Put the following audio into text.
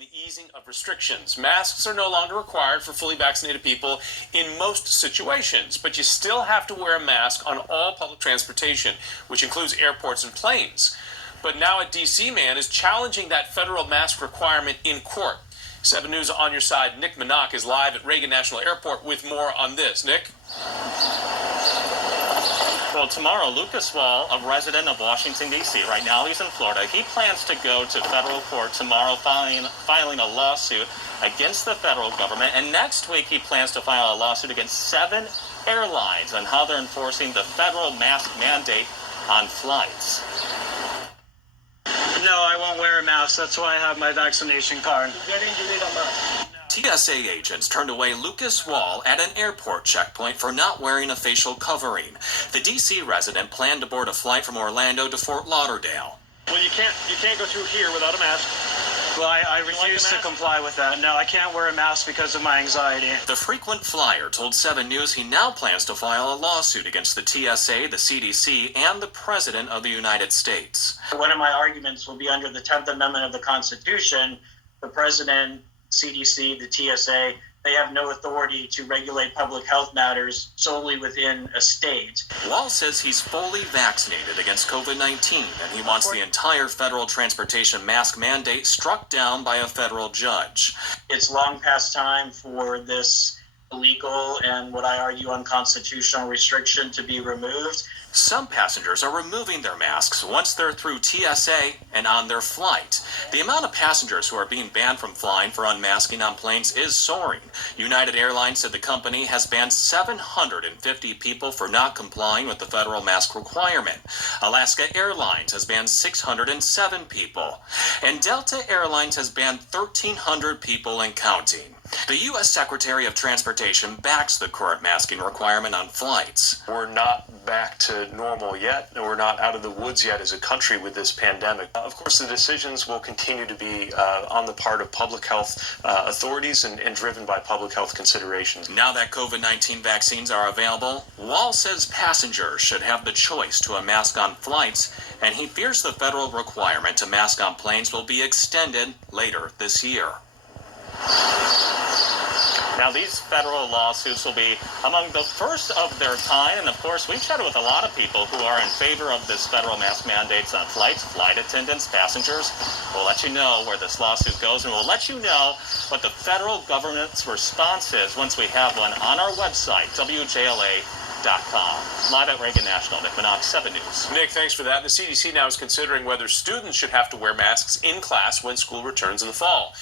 The easing of restrictions. Masks are no longer required for fully vaccinated people in most situations, but you still have to wear a mask on all public transportation, which includes airports and planes. But now a DC man is challenging that federal mask requirement in court. 7 News On Your Side, Nick Minock is live at Reagan National Airport with more on this. Nick? Well, tomorrow, Lucas Wall, a resident of Washington, D.C., right now he's in Florida, he plans to go to federal court tomorrow filing a lawsuit against the federal government. And next week, he plans to file a lawsuit against 7 airlines on how they're enforcing the federal mask mandate on flights. No, I won't wear a mask. That's why I have my vaccination card. TSA agents turned away Lucas Wall at an airport checkpoint for not wearing a facial covering. The D.C. resident planned to board a flight from Orlando to Fort Lauderdale. Well, you can't go through here without a mask. Well, I refuse to comply with that. No, I can't wear a mask because of my anxiety. The frequent flyer told 7 News he now plans to file a lawsuit against the TSA, the CDC, and the President of the United States. One of my arguments will be under the 10th Amendment of the Constitution. The President, the CDC, the TSA, they have no authority to regulate public health matters solely within a state. Wall says he's fully vaccinated against COVID-19, and he wants the entire federal transportation mask mandate struck down by a federal judge. It's long past time for this illegal and what I argue unconstitutional restriction to be removed. Some passengers are removing their masks once they're through TSA and on their flight. The amount of passengers who are being banned from flying for unmasking on planes is soaring. United Airlines said the company has banned 750 people for not complying with the federal mask requirement. Alaska Airlines has banned 607 people. And Delta Airlines has banned 1,300 people and counting. The U.S. Secretary of Transportation backs the current masking requirement on flights. We're not back to normal yet, and we're not out of the woods yet as a country with this pandemic. Of course, the decisions will continue to be on the part of public health authorities and driven by public health considerations. Now that COVID-19 vaccines are available, Wall says passengers should have the choice to a mask on flights, and he fears the federal requirement to mask on planes will be extended later this year. Now, these federal lawsuits will be among the first of their kind, and of course, we've chatted with a lot of people who are in favor of this federal mask mandates on flights, flight attendants, passengers. We'll let you know where this lawsuit goes, and we'll let you know what the federal government's response is once we have one on our website, WJLA.com. Live at Reagan National, Nick Minock, 7 News. Nick, thanks for that. The CDC now is considering whether students should have to wear masks in class when school returns in the fall.